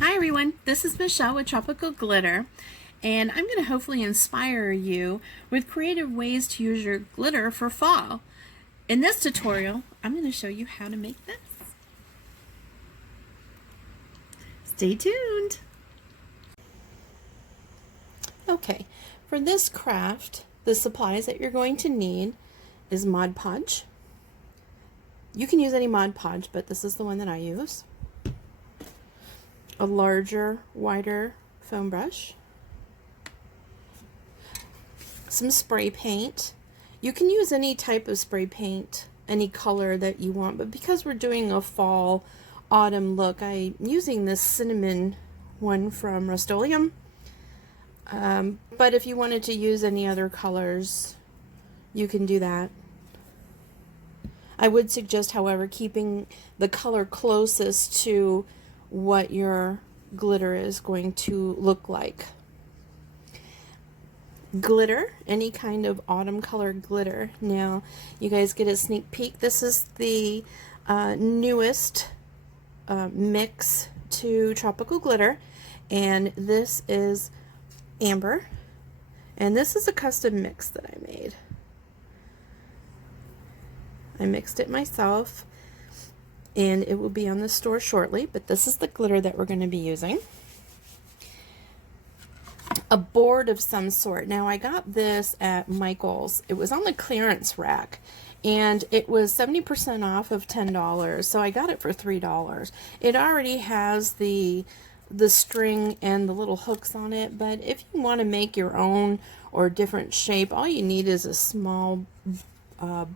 Hi everyone, this is Michelle with Tropical Glitter, and I'm going to hopefully inspire you with creative ways to use your glitter for fall. In this tutorial, I'm going to show you how to make this. Stay tuned! Okay, for this craft, the supplies that you're going to need is Mod Podge. You can use any Mod Podge, but this is the one that I use. A larger, wider foam brush, some spray paint. You can use any type of spray paint, any color that you want, but because we're doing a fall autumn look, I'm using this cinnamon one from Rust-Oleum. But if you wanted to use any other colors, you can do that. I would suggest, however, keeping the color closest to what your glitter is going to look like. Glitter, any kind of autumn color glitter. Now, you guys get a sneak peek. This is the newest mix to Tropical Glitter, and this is Amber, and this is a custom mix that I made. I mixed it myself, and it will be on the store shortly, but this is the glitter that we're going to be using. A board of some sort. Now, I got this at Michael's. It was on the clearance rack, and it was 70% off of $10, so I got it for $3. It already has the string and the little hooks on it, but if you want to make your own or different shape, all you need is a small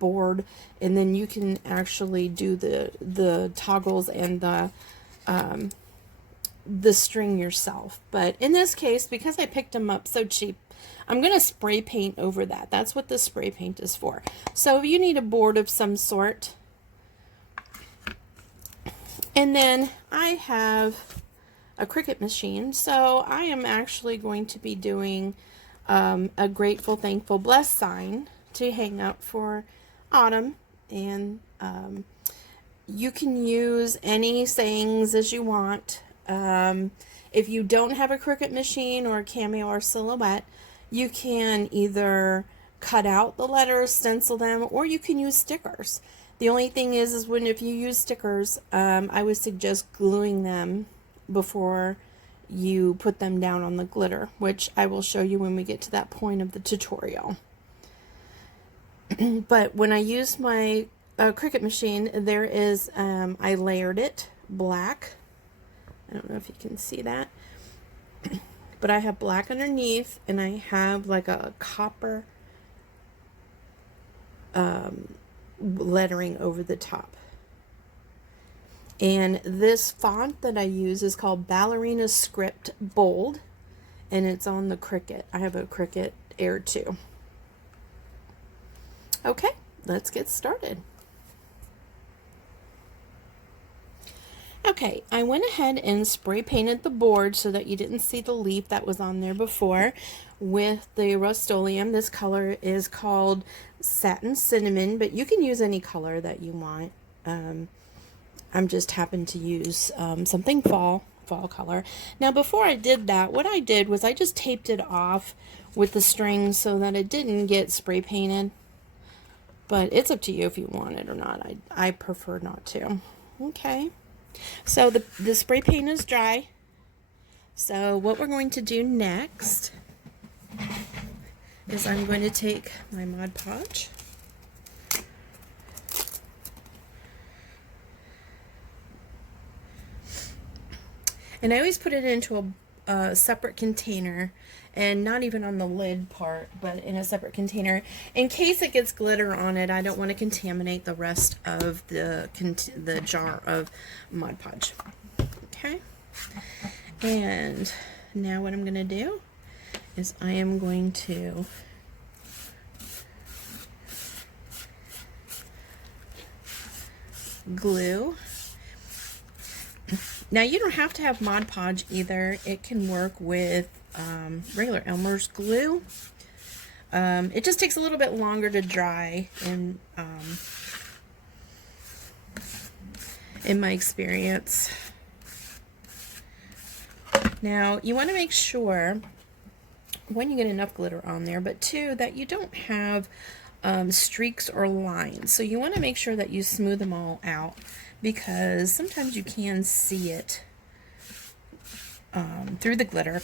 board, and then you can actually do the toggles and the string yourself. But in this case, because I picked them up so cheap, I'm going to spray paint over that. That's what the spray paint is for. So you need a board of some sort. And then I have a Cricut machine, so I am actually going to be doing a grateful, thankful, blessed sign to hang up for autumn. And you can use any sayings as you want. If you don't have a Cricut machine or a Cameo or Silhouette, you can either cut out the letters, stencil them, or you can use stickers. The only thing is if you use stickers, I would suggest gluing them before you put them down on the glitter, which I will show you when we get to that point of the tutorial. But when I used my Cricut machine, there is, I layered it black. I don't know if you can see that, but I have black underneath, and I have like a copper lettering over the top. And this font that I use is called Ballerina Script Bold, and it's on the Cricut. I have a Cricut Air 2. Okay, let's get started. Okay, I went ahead and spray painted the board so that you didn't see the leaf that was on there before with the Rust-Oleum. This color is called Satin Cinnamon, but you can use any color that you want. I'm just happened to use something fall color. Now, before I did that, what I did was I just taped it off with the string so that it didn't get spray painted. But it's up to you if you want it or not. I prefer not to. Okay. So the spray paint is dry. So what we're going to do next is I'm going to take my Mod Podge. And I always put it into a separate container, and not even on the lid part, but in a separate container. In case it gets glitter on it, I don't want to contaminate the rest of the jar of Mod Podge. Okay? And now what I'm going to do is I am going to glue. Now, you don't have to have Mod Podge either. It can work with regular Elmer's glue. It just takes a little bit longer to dry, and in my experience. Now, you want to make sure, one, you get enough glitter on there, but two, that you don't have streaks or lines. So you want to make sure that you smooth them all out, because sometimes you can see it through the glitter.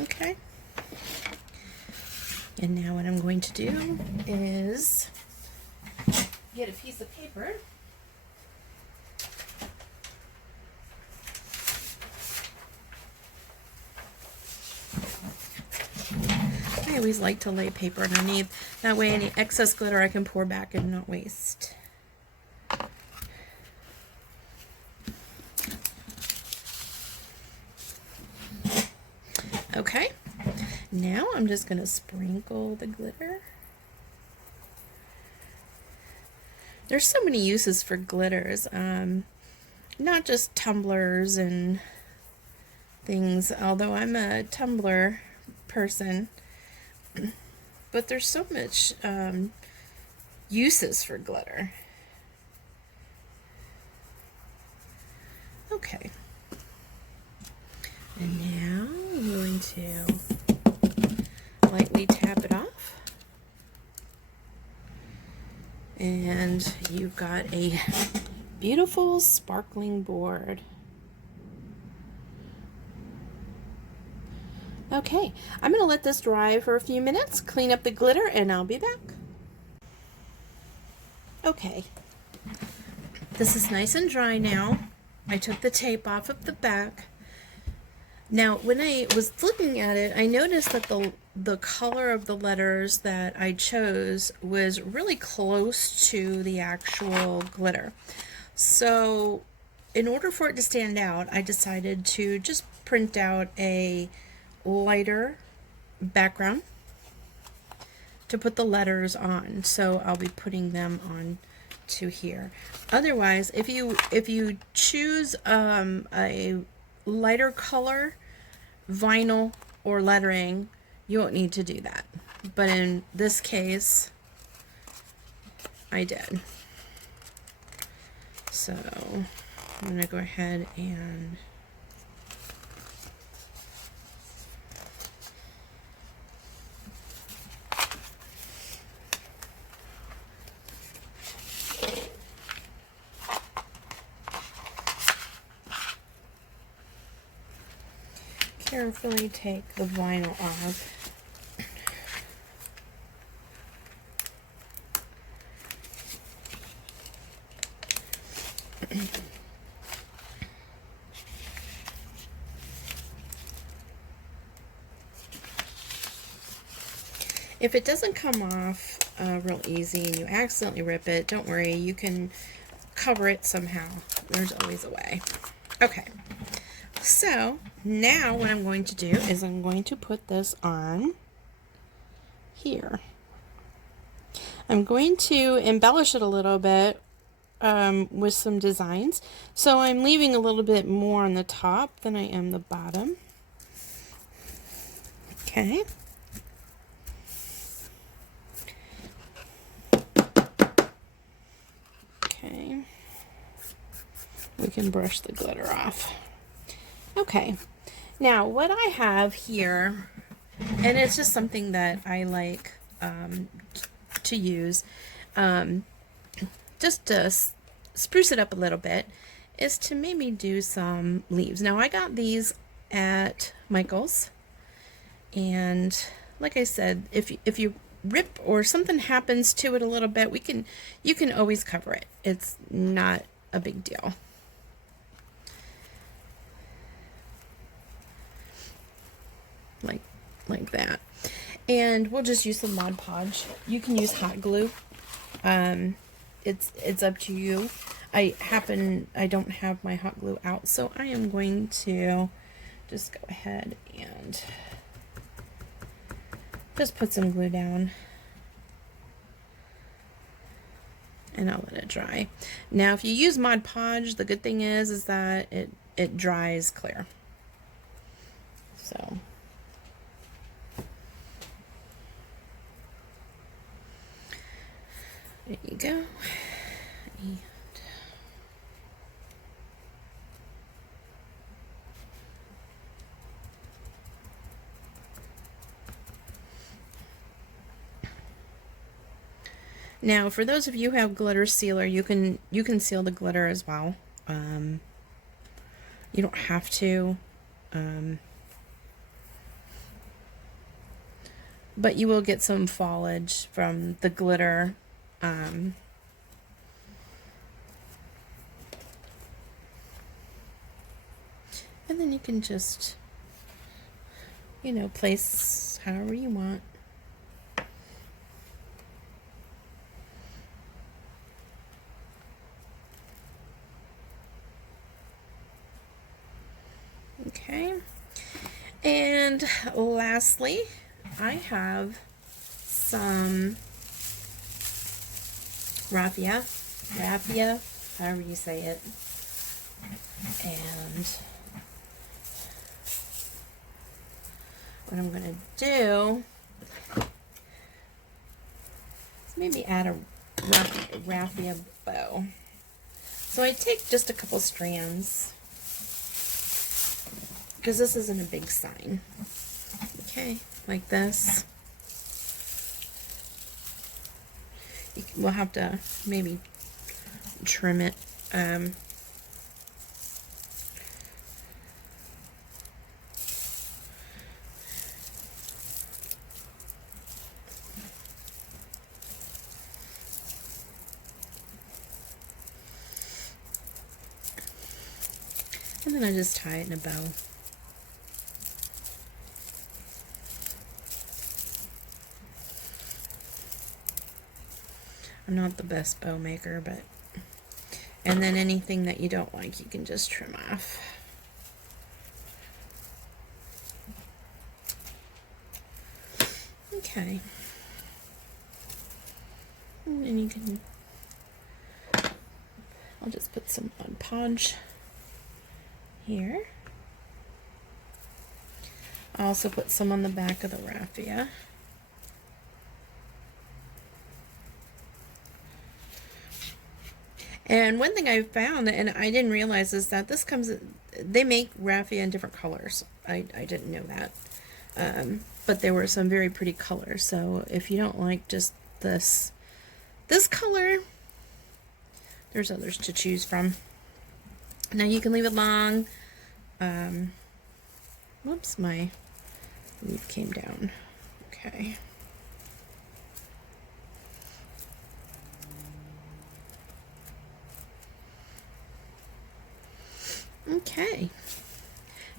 Okay. And now what I'm going to do is get a piece of paper. I always like to lay paper underneath. That way any excess glitter I can pour back and not waste. Okay, now I'm just going to sprinkle the glitter. There's so many uses for glitters, not just tumblers and things, although I'm a tumbler person, but there's so much uses for glitter. Okay. And now I'm going to lightly tap it off. And you've got a beautiful sparkling board. Okay, I'm going to let this dry for a few minutes, clean up the glitter, and I'll be back. Okay, this is nice and dry now. I took the tape off of the back. Now, when I was looking at it, I noticed that the color of the letters that I chose was really close to the actual glitter. So, in order for it to stand out, I decided to just print out a lighter background to put the letters on. So, I'll be putting them on to here. Otherwise, if you choose a lighter color vinyl or lettering, you won't need to do that, but in this case I did. So I'm gonna go ahead and carefully take the vinyl off. If it doesn't come off real easy and you accidentally rip it, don't worry, you can cover it somehow. There's always a way. Okay. So now what I'm going to do is I'm going to put this on here. I'm going to embellish it a little bit with some designs. So I'm leaving a little bit more on the top than I am the bottom. Okay. Okay. We can brush the glitter off. Okay, now what I have here, and it's just something that I like to use, just to spruce it up a little bit, is to maybe do some leaves. Now I got these at Michael's, and like I said, if you rip or something happens to it a little bit, you can always cover it. It's not a big deal. Like that. And we'll just use some Mod Podge. You can use hot glue. It's up to you. I don't have my hot glue out, so I am going to just go ahead and just put some glue down. And I'll let it dry. Now, if you use Mod Podge, the good thing is that it dries clear. So go. And now, for those of you who have glitter sealer, you can seal the glitter as well. You don't have to, but you will get some foliage from the glitter. And then you can just, place however you want. Okay, and lastly, I have some raffia, however you say it, and what I'm going to do is maybe add a raffia bow. So I take just a couple strands, because this isn't a big sign. Okay, like this. We'll have to maybe trim it. And then I just tie it in a bow. I'm not the best bow maker, but, and then anything that you don't like, you can just trim off. Okay. And then you can, I'll just put some Mod Podge here. I'll also put some on the back of the raffia. And one thing I found, and I didn't realize, is that this comes, they make raffia in different colors. I didn't know that. But there were some very pretty colors. So if you don't like just this color, there's others to choose from. Now you can leave it long. Whoops, my leaf came down. Okay. Okay,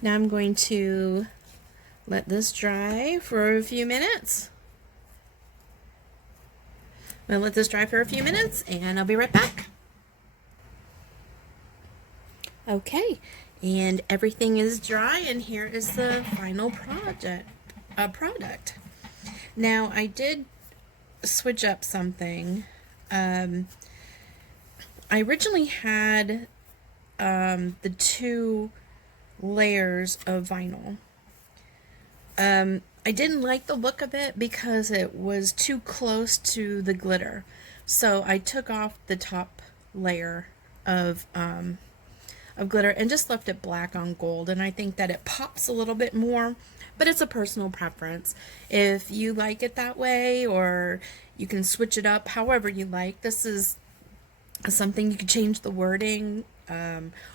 now I'm going to let this dry for a few minutes. I'm going to let this dry for a few minutes and I'll be right back. Okay, and everything is dry, and here is the final product. Now I did switch up something. I originally had the 2 layers of vinyl. I didn't like the look of it because it was too close to the glitter. So I took off the top layer of glitter and just left it black on gold. And I think that it pops a little bit more, but it's a personal preference. If you like it that way, or you can switch it up however you like. This is something you could change the wording.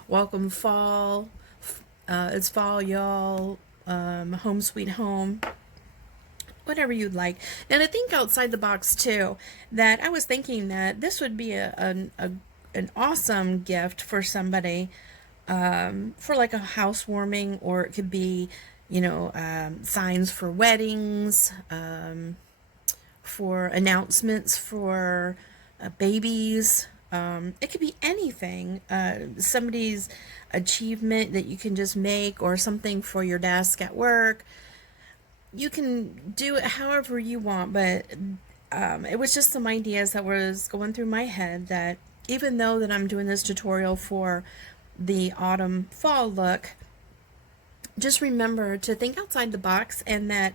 Welcome fall, it's fall, y'all, home sweet home, whatever you'd like. And I think outside the box too, that I was thinking that this would be an awesome gift for somebody, for like a housewarming, or it could be, signs for weddings, for announcements for babies. It could be anything, somebody's achievement that you can just make, or something for your desk at work. You can do it however you want, but it was just some ideas that was going through my head, that even though that I'm doing this tutorial for the autumn fall look, just remember to think outside the box, and that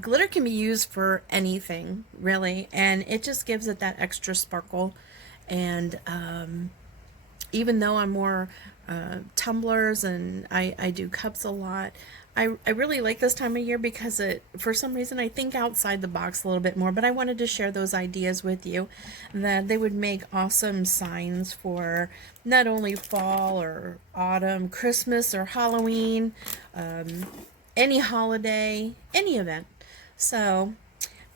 glitter can be used for anything, really, and it just gives it that extra sparkle. And even though I'm more tumblers and I do cups a lot, I really like this time of year because for some reason I think outside the box a little bit more, but I wanted to share those ideas with you, that they would make awesome signs for not only fall or autumn, Christmas or Halloween, any holiday, any event. So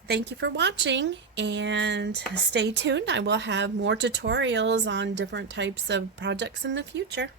thank you for watching, and stay tuned. I will have more tutorials on different types of projects in the future.